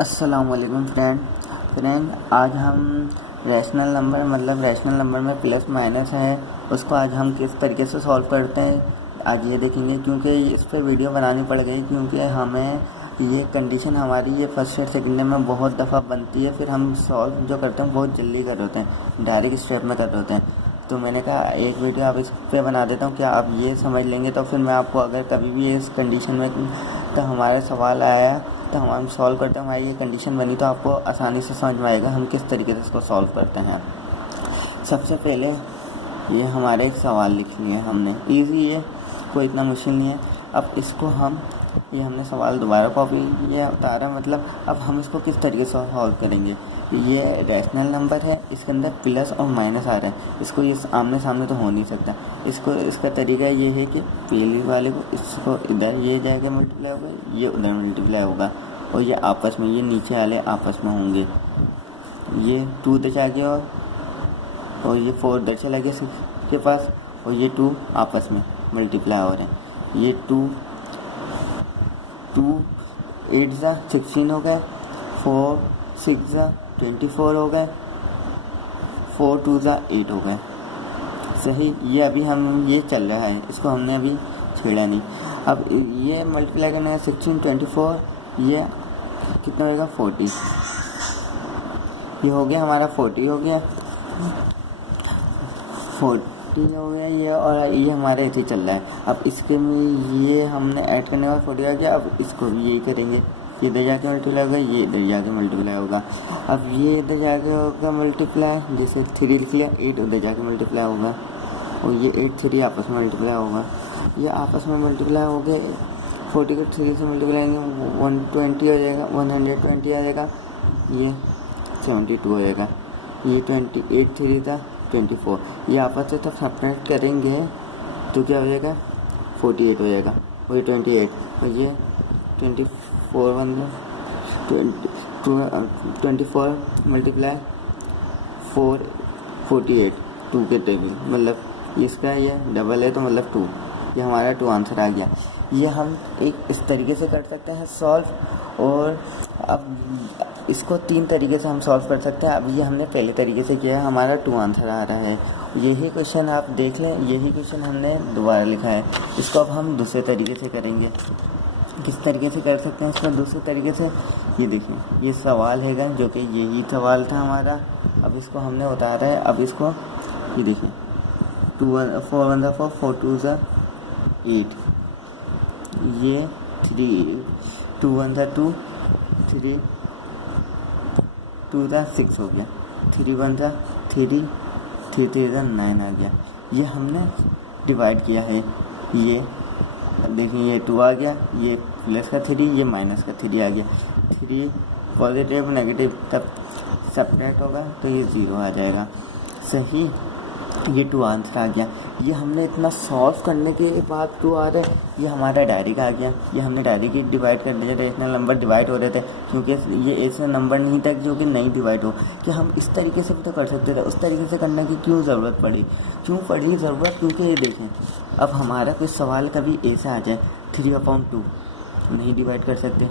अस्सलाम वालेकुम फ्रेंड आज हम रैशनल नंबर में प्लस माइनस है उसको आज हम किस तरीके से सॉल्व करते हैं आज ये देखेंगे। क्योंकि इस पे वीडियो बनानी पड़ गई क्योंकि हमें ये कंडीशन हमारी ये फर्स्ट ईयर सेकेंड ईयर में बहुत दफ़ा बनती है। फिर हम सॉल्व जो करते हैं बहुत जल्दी कर होते हैं, डायरेक्ट स्टेप में कर होते हैं। तो मैंने कहा एक वीडियो आप इस पे बना देता हूँ, क्या आप ये समझ लेंगे तो फिर मैं आपको अगर कभी भी इस कंडीशन में तो हमारा सवाल आया तो हम सॉल्व करते हैं, हमारी ये कंडीशन बनी तो आपको आसानी से समझ में आएगा हम किस तरीके से इसको सॉल्व करते हैं। सबसे पहले ये हमारे एक सवाल लिख लिए हमने, इजी है, कोई इतना मुश्किल नहीं है। अब इसको ये हमने सवाल दोबारा कॉपी किया उतारा, मतलब अब हम इसको किस तरीके से सॉल्व करेंगे। ये रैशनल नंबर है, इसके अंदर प्लस और माइनस आ रहा है, इसको ये आमने सामने तो हो नहीं सकता। इसका तरीका ये है कि पहले वाले को इसको इधर ये जाएगा मल्टीप्लाई होगा, ये उधर मल्टीप्लाई होगा और ये आपस में ये नीचे वाले आपस में होंगे। ये 2 इधर जा गया और ये 4 इधर चला गया इसके पास और ये 2 आपस में मल्टीप्लाई हो रहे हैं। ये 2 8 ज़ा 16 हो गए, 4 6 ज़ा 24 हो गए, 4 2 ज़ा 8 हो गए। सही, ये अभी हम ये चल रहा है, इसको हमने अभी छेड़ा नहीं। अब ये मल्टीप्लाई करने का 16 24 ये कितना होगा 40, ये हो गया हमारा 40 हो गया, 40 हो गया ये, और ये हमारे ऐसे ही चल रहा है। अब इसके में ये हमने ऐड करने का 40 आ गया। अब इसको भी यही करेंगे, ये इधर जाके मल्टीप्लाई होगा, ये इधर जाके मल्टीप्लाई होगा। अब ये इधर जाके होगा मल्टीप्लाई, जैसे 3 लिख लिया, 8 उधर जाके मल्टीप्लाई होगा और ये 8 3 आपस में मल्टीप्लाई होगा। ये आपस में मल्टीप्लाई हो गए, 40 को 3 से मल्टीप्लाई करेंगे 120 हो जाएगा, 120 आ जाएगा, ये 72 हो जाएगा। ये 28 3 था 24, ये आपस से तब सब्ट्रैक्ट करेंगे तो क्या हो जाएगा 48 हो जाएगा और ये 28 और ये 24 24 मल्टीप्लाई 4 48 2 के टेबल, मतलब इसका ये डबल है तो मतलब 2, ये हमारा 2 आंसर आ गया। ये हम एक इस तरीके से कर सकते हैं सॉल्व, और अब इसको 3 तरीके से हम सॉल्व कर सकते हैं। अब ये हमने पहले तरीके से किया है, हमारा 2 आंसर आ रहा है। यही क्वेश्चन आप देख लें, यही क्वेश्चन हमने दोबारा लिखा है। इसको अब हम दूसरे तरीके से करेंगे। किस तरीके से कर सकते हैं इसको दूसरे तरीके से, ये देखिए ये सवाल है जो कि यही सवाल था हमारा। अब इसको हमने उतारा है, अब इसको ये देखिए 4 1 ज़ा 4 4 2 ज़ा 8, ये 3 2 1 ज़ा 2 3 2 ज़ा 6 हो गया, 3 1 ज़ा 3 3 3 ज़ा 9 आ गया। ये हमने डिवाइड किया है, ये देखिए ये 2 आ गया, ये प्लस का 3 ये माइनस का 3 आ गया। 3 पॉजिटिव नेगेटिव तब सब्ट्रैक्ट होगा तो ये 0 आ जाएगा। सही, ये 2 आंसर आ गया। ये हमने इतना सॉल्व करने के बाद 2 आ रहा है, ये हमारा डायरी का आ गया। ये हमने डायरी की डिवाइड कर दिया, रैशनल नंबर डिवाइड हो रहे थे क्योंकि ये ऐसे नंबर नहीं था जो कि नहीं डिवाइड हो, कि हम इस तरीके से भी तो कर सकते थे। उस तरीके से करने की क्यों ज़रूरत पड़ी, क्योंकि ये देखें अब हमारा कोई सवाल कभी ऐसा आ जाए 3/2 नहीं डिवाइड कर सकते,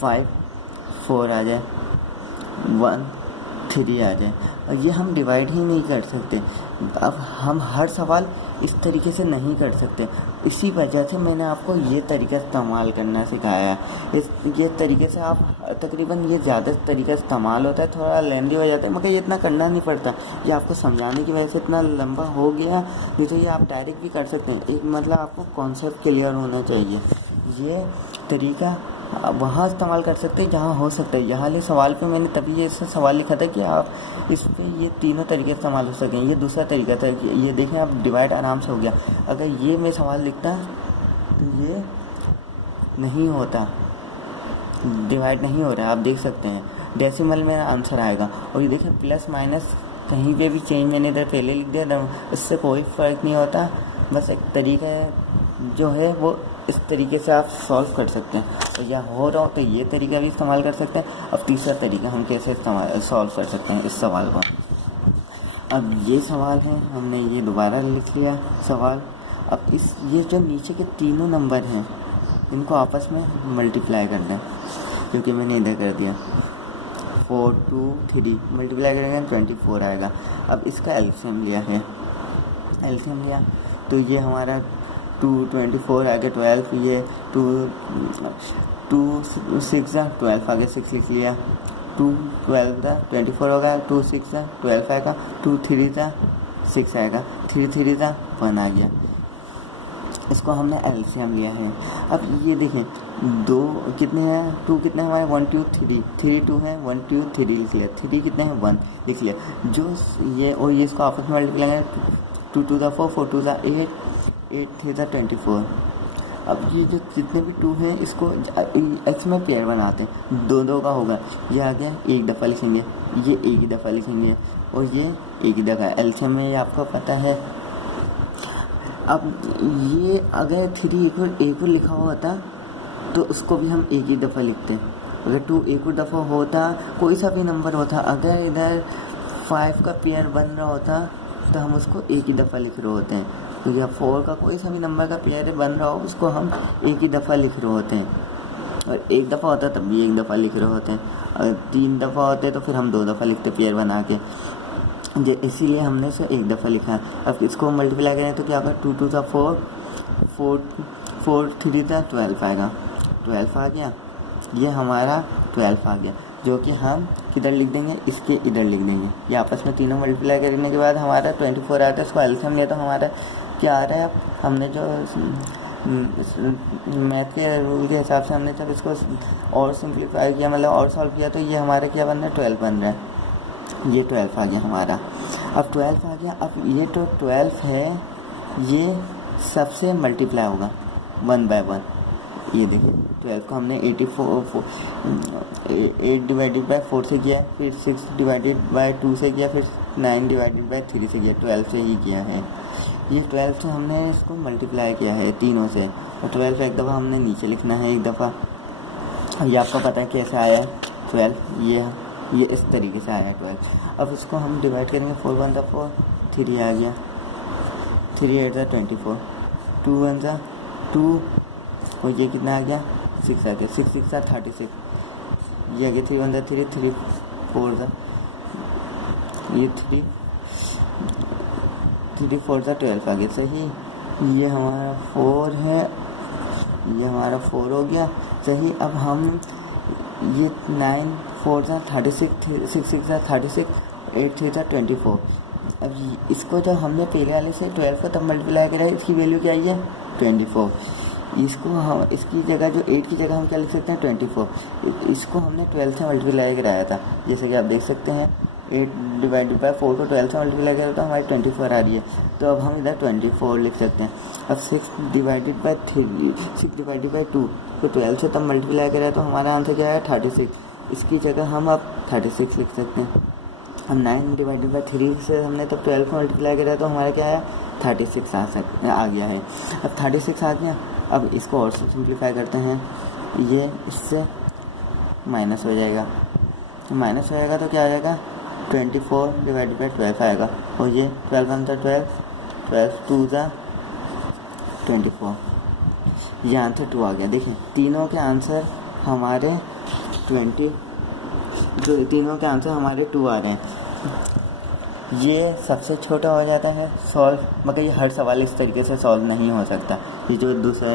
5 4 आ जाए, 1 3 आ जाए, और ये हम डिवाइड ही नहीं कर सकते। अब हम हर सवाल इस तरीके से नहीं कर सकते, इसी वजह से मैंने आपको ये तरीका इस्तेमाल करना सिखाया। ये तरीके से आप तकरीबन ये ज़्यादा तरीका इस्तेमाल होता है, थोड़ा लेंदी हो जाता है, मगर ये इतना करना नहीं पड़ता। ये आपको समझाने की वजह से इतना लंबा हो गया, नहीं तो ये आप डायरेक्ट भी कर सकते हैं। एक मतलब आपको कॉन्सेप्ट क्लियर होना चाहिए। ये तरीका वहाँ इस्तेमाल कर सकते हैं जहाँ हो सकता है। यहाँ ले सवाल पे मैंने तभी ये सवाल लिखा था कि आप इस पे ये तीनों तरीके इस्तेमाल हो सकें। ये दूसरा तरीका था कि ये देखें आप डिवाइड आराम से हो गया। अगर ये मैं सवाल लिखता तो ये नहीं होता, डिवाइड नहीं हो रहा है, आप देख सकते हैं डेसिमल में आंसर आएगा। और ये देखें प्लस माइनस कहीं पे भी चेंज मैंने इधर पहले लिख दिया, इससे कोई फ़र्क नहीं होता। बस एक तरीका जो है वो इस तरीके से आप सॉल्व कर सकते हैं। तो या हो रहा हो तो ये तरीका भी इस्तेमाल कर सकते हैं। अब तीसरा तरीका हम कैसे सॉल्व कर सकते हैं इस सवाल को। अब ये सवाल है, हमने ये दोबारा लिख लिया सवाल। अब ये जो नीचे के तीनों नंबर हैं इनको आपस में मल्टीप्लाई कर दें। क्योंकि मैंने इधर कर दिया। 4 2 3 मल्टीप्लाई करेंगे 24 आएगा। अब इसका एलसीएम लिया है, एलसीएम लिया तो ये हमारा 2 24 आगे 12, ये 2 6 12 आगे 6 लिख लिया। 2 12 था 24 होगा, 2 6 12 आएगा, 2 3 था 6 आएगा, 3 3 था 1 आ गया। इसको हमने एलसीएम लिया है। अब ये देखें 2 कितने हैं, 2 कितने हमारे 1 2 3 3 2 है, 1 2 3 लिख लिया, 3 कितने हैं 1 लिख लिया। जो ये और ये इसको आपस में मल्टीप्लाई करेंगे 2 2 4 4 2 8 8 3 24। अब ये जो जितने भी 2 हैं इसको एक्स में पेयर बनाते हैं, 2 2 का होगा, ये आ गया एक दफ़ा लिखेंगे, ये एक ही दफ़ा लिखेंगे और ये एक ही दफ़ा। एलसीएम में ये आपको पता है। अब ये अगर 3 एक और लिखा हुआ होता तो उसको भी हम एक ही दफ़ा लिखते हैं। अगर 2 एक और दफ़ा होता, कोई सा भी नंबर होता, अगर इधर 5 का पेयर बन रहा होता तो हम उसको एक ही दफ़ा लिख रहे होते हैं। तो या 4 का कोई सा भी नंबर का पेयर बन रहा हो उसको हम एक ही दफ़ा लिख रहे होते हैं, और एक दफ़ा होता तब भी एक दफ़ा लिख रहे होते हैं। अगर 3 दफ़ा होते तो फिर हम 2 दफ़ा लिखते पेयर बना के, इसीलिए हमने इसे एक दफ़ा लिखा है। अब इसको मल्टीप्लाई करें तो क्या होगा, 2 2 था 4 4 3 था 12 आएगा, 12 आ गया, ये हमारा 12 आ गया, जो कि हम किधर लिख देंगे, इसके इधर लिख देंगे। ये आपस में तीनों मल्टीप्लाई करने के बाद हमारा 24 आता है। इसको एलसीएम लिया तो हमारा क्या आ रहा है, अब हमने जो मैथ के रूल के हिसाब से हमने जब इसको और सिंप्लीफाई किया, मतलब और सॉल्व किया, तो ये हमारा क्या बन रहा है, 12 बन रहा है। ये 12 आ गया हमारा। अब 12 आ गया, अब ये तो 12 है, ये सबसे मल्टीप्लाई होगा 1 बाय 1। ये देखो 12 को हमने 8 डिवाइडेड बाय 4 से किया, फिर 6 डिवाइडेड बाय 2 से किया, फिर 9 डिवाइडेड बाय 3 से किया, 12 से ही किया है। ये 12 से हमने इसको मल्टीप्लाई किया है तीनों से, और 12 एक दफ़ा हमने नीचे लिखना है एक दफ़ा। ये आपको पता है कैसे आया 12, ये इस तरीके से आया 12। अब इसको हम डिवाइड करेंगे, 4 1 था 4, 3 आ गया, 3 8 था 24, 2 1 था 2, और ये कितना आ गया 6 आ गया, 6 6 था 36, ये आ गया 3 1 था 3 3 4 था, ये 3 4 था 12 आ गया, सही। ये हमारा 4 है, ये हमारा 4 हो गया, सही। अब हम ये 9 4 था 36, 6 6 था 36, 8 3 था 24। अब इसको जो हमने पहले वाले से 12 को तब मल्टीप्लाई करा है, इसकी वैल्यू क्या आई है 24। इसको हम इसकी जगह जो 8 की जगह हम क्या लिख सकते हैं 24। इसको हमने 12 से मल्टीप्लाई कराया था, जैसे कि आप देख सकते हैं 8 डिवाइडेड बाय 4 को 12 से मल्टीप्लाई करें तो हमारी 24 आ रही है, तो अब हम इधर 24 लिख सकते हैं। अब 6 डिवाइडेड बाय 2 को 12 से तब मल्टीप्लाई करें तो हमारा आंसर क्या है 36। इसकी जगह हम अब 36 लिख सकते हैं। अब 9 डिवाइडेड बाय 3 से हमने तब 12 को मल्टीप्लाई करा तो हमारा क्या है 36 आ गया है। अब 36 आ गया, अब इसको और सिंप्लीफाई करते हैं, ये इससे माइनस हो जाएगा, माइनस हो जाएगा तो क्या आ जाएगा 24 डिवाइडेड बाय 12 आएगा, और ये 12 1 था 12, 12 2 था 24, ये आंसर 2 आ गया। देखिए तीनों के आंसर हमारे 2 आ रहे हैं। ये सबसे छोटा हो जाता है सॉल्व, मगर ये हर सवाल इस तरीके से सॉल्व नहीं हो सकता, ये जो दूसरे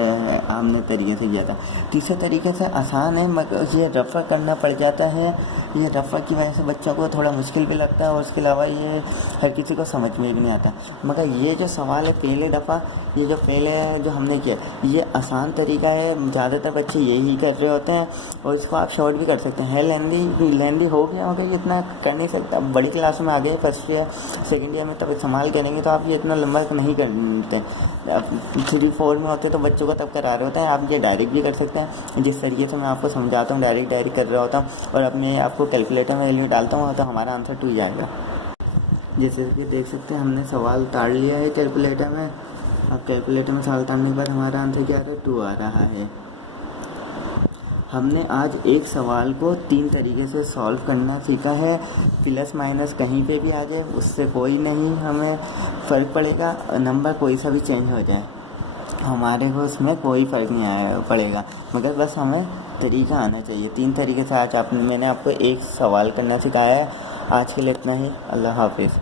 हमने तरीके से किया था। तीसरे तरीके से आसान है, मगर ये रफ़ा करना पड़ जाता है, ये रफ़ा की वजह से बच्चों को थोड़ा मुश्किल भी लगता है, और उसके अलावा ये हर किसी को समझ में भी नहीं आता। मगर ये जो सवाल है पहले दफ़ा, ये जो पहले जो हमने किया, ये आसान तरीका है, ज़्यादातर बच्चे यही कर रहे होते हैं, और इसको आप शॉर्ट भी कर सकते हैं। लेंदी हो गया, मगर ये इतना कर नहीं सकता। बड़ी क्लास में आ गए, फर्स्ट ईयर सेकेंड ईयर में तब इस्तेमाल करेंगे तो आप ये इतना लंबा नहीं करते। अब 3 4 में होते तो बच्चों को तब करा रहे होते हैं, आप ये डायरेक्ट भी कर सकते हैं। जिस तरीके से मैं आपको समझाता हूँ डायरेक्ट कर रहा होता हूँ, और अब मैं आपको कैलकुलेटर में वैल्यू डालता हूँ तो हमारा आंसर 2 ही आएगा। जैसे कि देख सकते हैं हमने सवाल ताड़ लिया है कैलकुलेटर में। अब कैलकुलेटर में सवाल ताड़ने के बाद हमारा आंसर क्या आ रहा है 2 आ रहा है। हमने आज एक सवाल को 3 तरीके से सॉल्व करना सीखा है। प्लस माइनस कहीं पे भी आ जाए उससे कोई नहीं हमें फ़र्क पड़ेगा, नंबर कोई सा भी चेंज हो जाए हमारे को उसमें कोई फ़र्क नहीं पड़ेगा, मगर बस हमें तरीका आना चाहिए। 3 तरीके से आज मैंने आपको एक सवाल करना सिखाया है। आज के लिए इतना ही। अल्लाह हाफिज़।